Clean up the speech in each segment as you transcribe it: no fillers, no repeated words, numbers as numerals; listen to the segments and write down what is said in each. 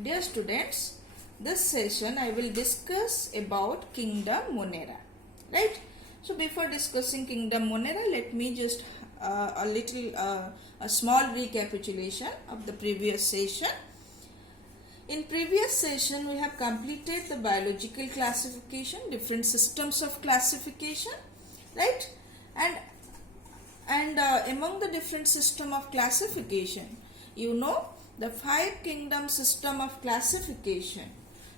Dear students, this session I will discuss about kingdom Monera. Right? So before discussing kingdom Monera, let me just a small recapitulation of the previous session. In previous session, we have completed the biological classification, different systems of classification, right? And among the different system of classification, you know, the 5 kingdom system of classification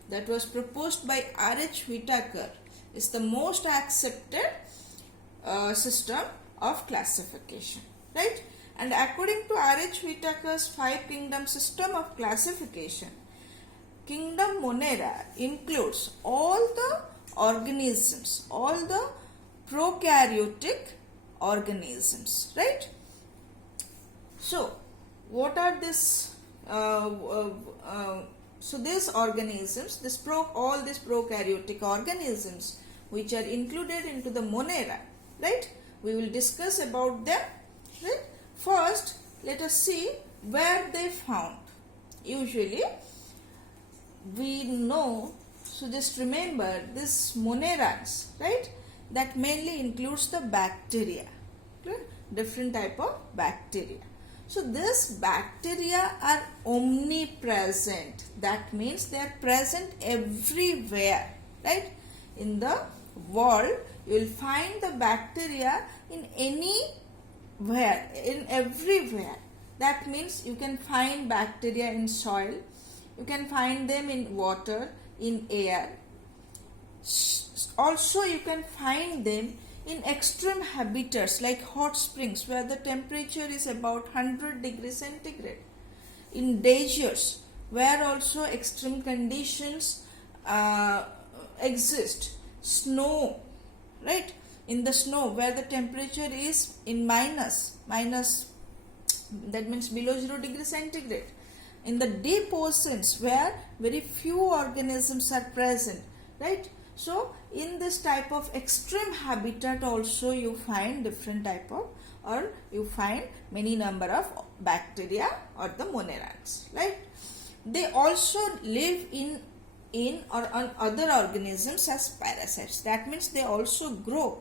that was proposed by R.H. Whitaker is the most accepted system of classification, right? And according to R.H. Whitaker's 5 kingdom system of classification, kingdom Monera includes all the organisms, all the prokaryotic organisms, right? So, what are this? So these organisms, all these prokaryotic organisms which are included into the Monera, right? We will discuss about them, right? First, let us see where they found. Usually, we know, so just remember this Monerans, right? That mainly includes the bacteria, right? Different type of bacteria. So this bacteria are omnipresent. That means they are present everywhere, right? In the world, you will find the bacteria in everywhere. That means you can find bacteria in soil, you can find them in water, in air. Also, you can find them in extreme habitats like hot springs where the temperature is about 100 degrees centigrade. In deserts where also extreme conditions exist. Snow, right? In the snow where the temperature is in minus, that means below 0 degrees centigrade. In the deep oceans where very few organisms are present, right? So, in this type of extreme habitat also you find different type of, or you find many number of bacteria or the Monerans, right? They also live in or on other organisms as parasites. That means they also grow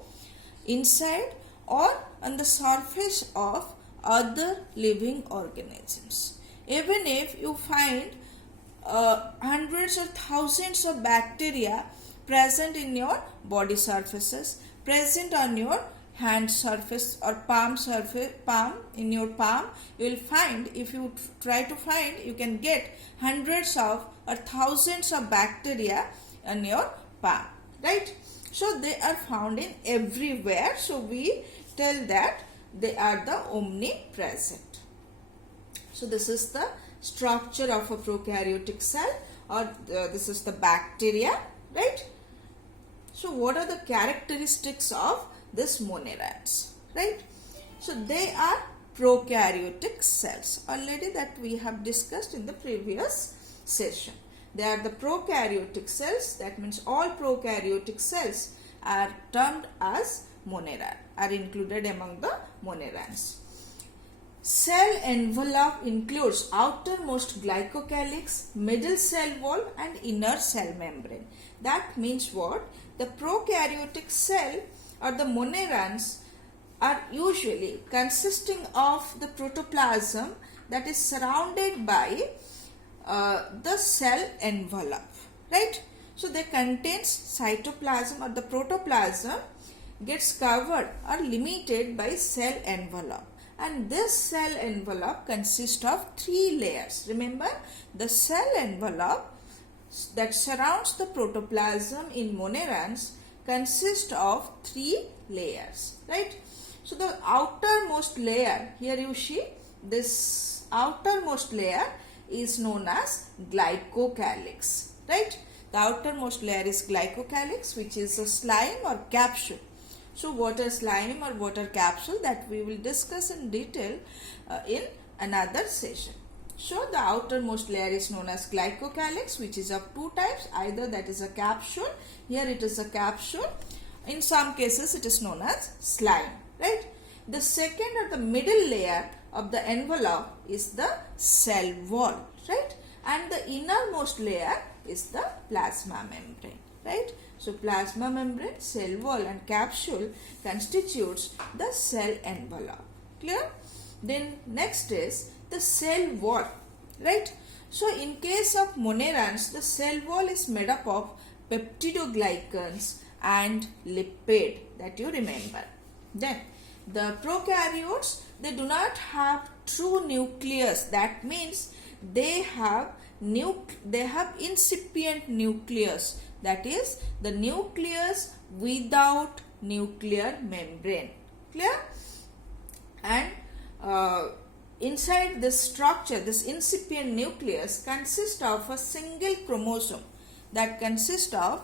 inside or on the surface of other living organisms. Even if you find hundreds or thousands of bacteria present in your body surfaces, present on your hand surface or palm, in your palm, you will find, if you try to find, you can get hundreds of or thousands of bacteria on your palm, right? So they are found in everywhere. So we tell that they are the omnipresent. So this is the structure of a prokaryotic cell, or this is the bacteria, right? So what are the characteristics of this Monerans, right? So they are prokaryotic cells, already that we have discussed in the previous session. They are the prokaryotic cells. That means all prokaryotic cells are termed as Monera, are included among the Monerans. Cell envelope includes outermost glycocalyx, middle cell wall and inner cell membrane. That means what? The prokaryotic cell or the Monerans are usually consisting of the protoplasm that is surrounded by the cell envelope, right? So they contains cytoplasm, or the protoplasm gets covered or limited by cell envelope. And this cell envelope consists of 3 layers. Remember, the cell envelope that surrounds the protoplasm in Monerans consists of 3 layers, right? So the outermost layer, here you see this outermost layer is known as glycocalyx, right? The outermost layer is glycocalyx, which is a slime or capsule. So water slime or water capsule, that we will discuss in detail in another session. So the outermost layer is known as glycocalyx, which is of 2 types. Either that is a capsule, here it is a capsule. In some cases it is known as slime, right? The second or the middle layer of the envelope is the cell wall, right? And the the innermost layer is the plasma membrane, right? So plasma membrane, cell wall and capsule constitutes the cell envelope. Clear? Then next is the cell wall, right? So in case of monerans, the cell wall is made up of peptidoglycans and lipid, that you remember. Then the prokaryotes, they do not have true nucleus. That means they have incipient nucleus. That is the nucleus without nuclear membrane. Clear? And inside this structure, this incipient nucleus consists of a single chromosome that consists of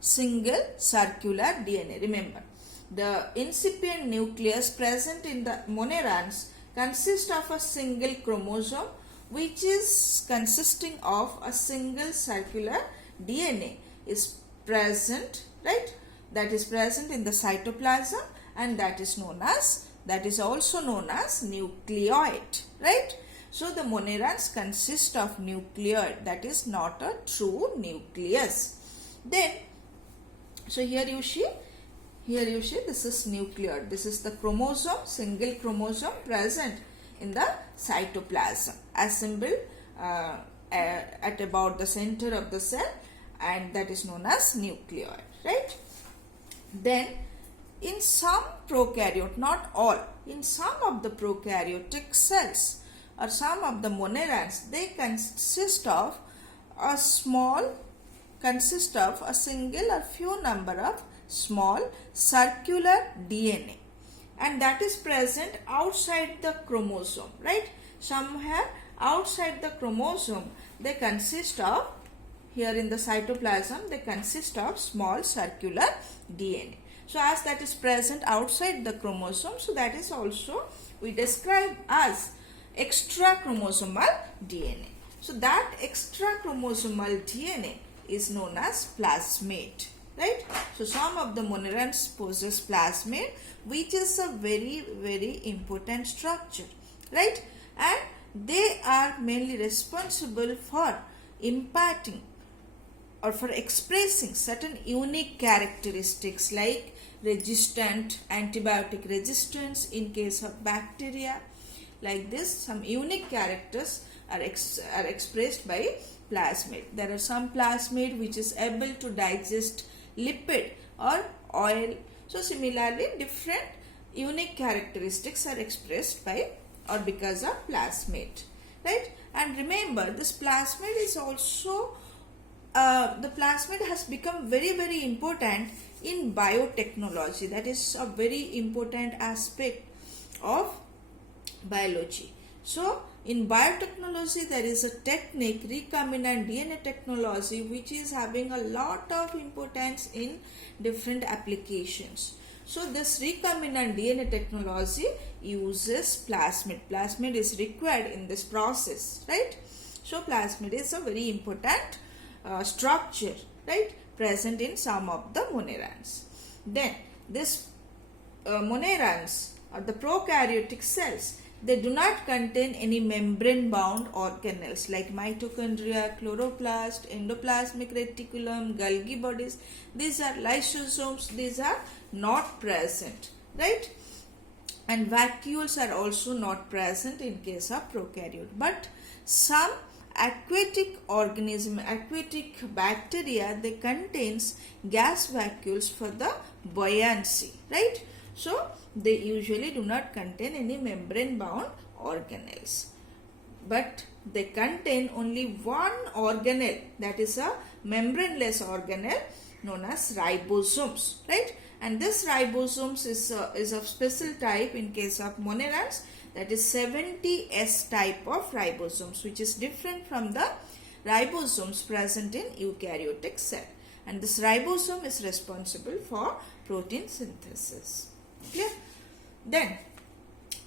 single circular DNA. Remember, the incipient nucleus present in the monerans consists of a single chromosome which is consisting of a single circular DNA is present, right? That is present in the cytoplasm, and that is also known as nucleoid, right? So the monerans consist of nucleoid, that is not a true nucleus. Then, so here you see this is nucleoid. This is the chromosome, single chromosome present in the cytoplasm, assembled at about the center of the cell, and that is known as nucleoid, right? Then in some prokaryote, not all, in some of the prokaryotic cells or some of the monerans, they consist of a single or few number of small circular DNA, and that is present outside the chromosome, right? Somewhere outside the chromosome, they consist of, here in the cytoplasm, they consist of small circular DNA. So as that is present outside the chromosome, so that is also we describe as extra chromosomal DNA. So that extra chromosomal DNA is known as plasmid, right? So some of the monerans possess plasmid, which is a very, very important structure, right? And they are mainly responsible for imparting or for expressing certain unique characteristics like antibiotic resistance in case of bacteria. Like this, some unique characters are expressed by plasmid. There are some plasmid which is able to digest lipid or oil. So similarly, different unique characteristics are expressed by or because of plasmid, right? And remember, this plasmid is also the plasmid has become very, very important in biotechnology. That is a very important aspect of biology. So in biotechnology, there is a technique, recombinant DNA technology, which is having a lot of importance in different applications. So this recombinant DNA technology uses plasmid. Plasmid is required in this process, right? So plasmid is a very important structure, right, present in some of the monerans. Then this monerans or the prokaryotic cells, they do not contain any membrane bound organelles like mitochondria, chloroplast, endoplasmic reticulum, Golgi bodies. These are lysosomes. These are not present, right? And vacuoles are also not present in case of prokaryote. But some aquatic bacteria, they contains gas vacuoles for the buoyancy, right? So they usually do not contain any membrane bound organelles, but they contain only one organelle, that is a membraneless organelle known as ribosomes, right? And this ribosomes is of special type in case of monerans, that is 70S type of ribosomes, which is different from the ribosomes present in eukaryotic cell. And this ribosome is responsible for protein synthesis. Clear? Then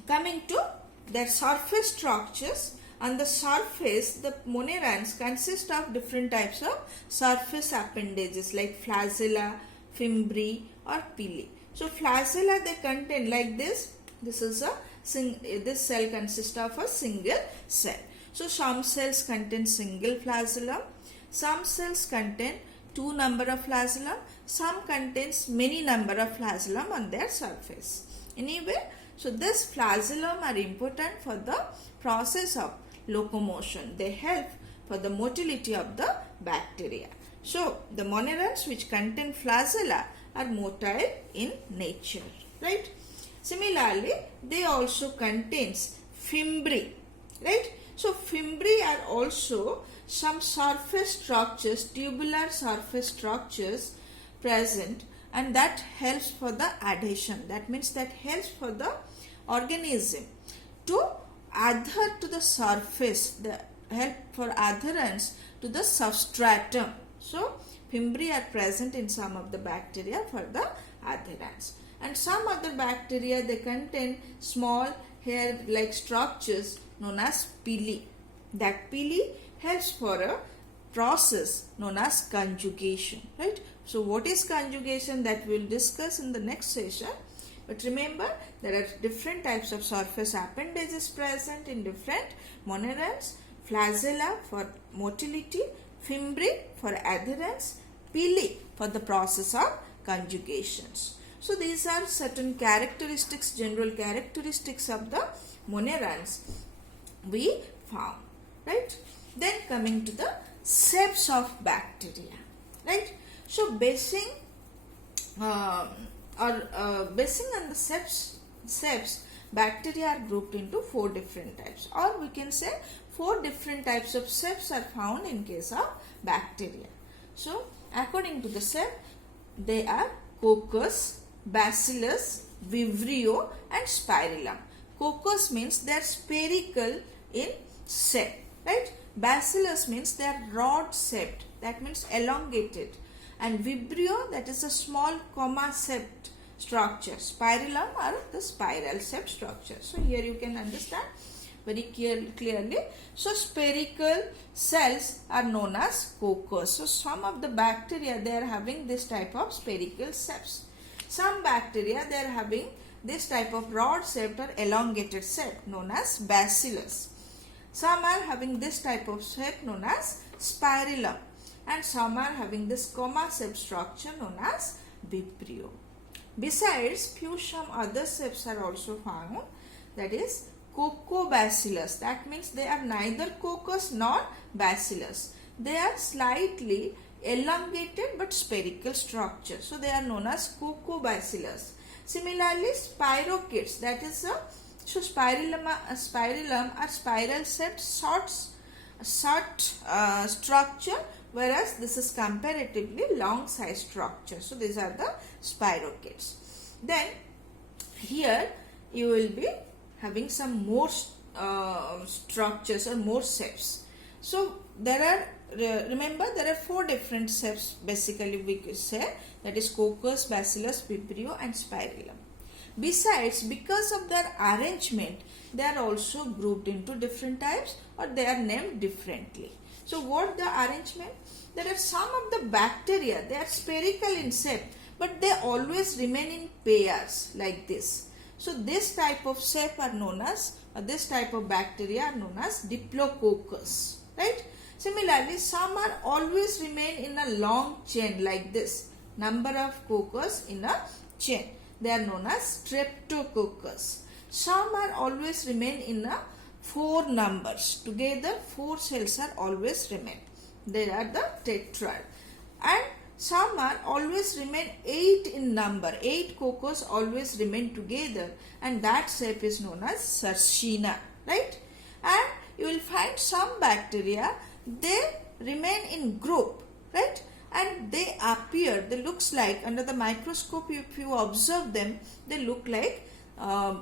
coming to their surface structures. On the surface, the monerans consist of different types of surface appendages like flagella, fimbriae or pili. So flagella, they contain like this. This cell consists of a single cell. So some cells contain single flagellum, some cells contain 2 number of flagellum, some contains many number of flagellum on their surface. Anyway, so this flagellum are important for the process of locomotion. They help for the motility of the bacteria. So the monerans which contain flagella are motile in nature, right? Similarly, they also contains fimbriae, right? So fimbriae are also some surface structures, tubular surface structures present, and that helps for the adhesion. That means that helps for the organism to adhere to the surface, the help for adherence to the substratum. So fimbriae are present in some of the bacteria for the adherence. And some other bacteria, they contain small hair-like structures known as pili. That pili helps for a process known as conjugation, right? So what is conjugation, that we will discuss in the next session. But remember, there are different types of surface appendages present in different monerans. Flagella for motility, fimbriae for adherence, pili for the process of conjugations. So these are certain characteristics, general characteristics of the monerans we found, right? Then coming to the shapes of bacteria, right? So basing on the shapes, bacteria are grouped into 4 different types, or we can say 4 different types of shapes are found in case of bacteria. So according to the shape, they are coccus, bacillus, vibrio and spirillum. Coccus means they are spherical in shape, right? Bacillus means they are rod shaped, that means elongated. And vibrio, that is a small comma shaped structure. Spirillum are the spiral shaped structure. So here you can understand very clearly. So spherical cells are known as coccus. So some of the bacteria, they are having this type of spherical shapes. Some bacteria, they are having this type of rod shaped or elongated shape known as bacillus. Some are having this type of shape known as spirillum, and some are having this comma shaped structure known as vibrio. Besides, some other shapes are also found, that is coccobacillus. That means they are neither coccus nor bacillus. They are slightly elongated but spherical structure. So they are known as coccobacillus. Similarly, spirochetes, that is spirillum are spiral shaped short structure, whereas this is comparatively long size structure. So these are the spirochetes. Then here you will be having some more structures or more shapes. So there are, remember, there are 4 different shapes basically we could say, that is coccus, bacillus, vibrio and spirillum. Besides, because of their arrangement, they are also grouped into different types, or they are named differently. So what the arrangement? There are some of the bacteria, they are spherical in shape, but they always remain in pairs like this. So this type of shape are known as, this type of bacteria are known as diplococcus, right? Similarly, some are always remain in a long chain like this, number of coccus in a chain. They are known as streptococcus. Some are always remain in a 4 numbers. Together 4 cells are always remain. They are the tetrad. And some are always remain 8 in number. 8 coccus always remain together, and that shape is known as sarcina, right? And you will find some bacteria, they remain in group, right? And they appear, they looks like, under the microscope if you observe them, they look like a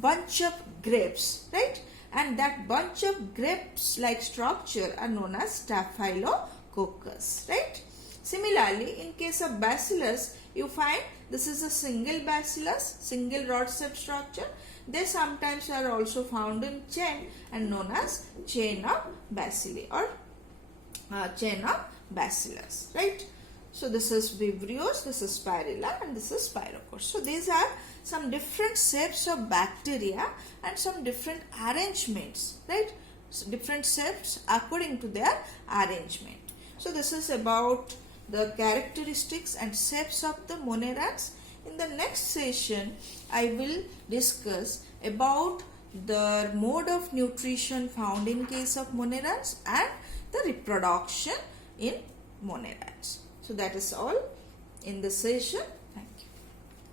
bunch of grapes, right? And that bunch of grapes like structure are known as staphylococcus, right? Similarly, in case of bacillus, you find this is a single bacillus, single rod shaped structure. They sometimes are also found in chain and known as chain of bacilli or chain of bacillus, right? So this is vibrios, this is spirilla, and this is spirochetes. So these are some different shapes of bacteria and some different arrangements, right? different shapes according to their arrangement. So this is about the characteristics and shapes of the monads. In the next session, I will discuss about the mode of nutrition found in case of monads and the reproduction in monads. So that is all in this session.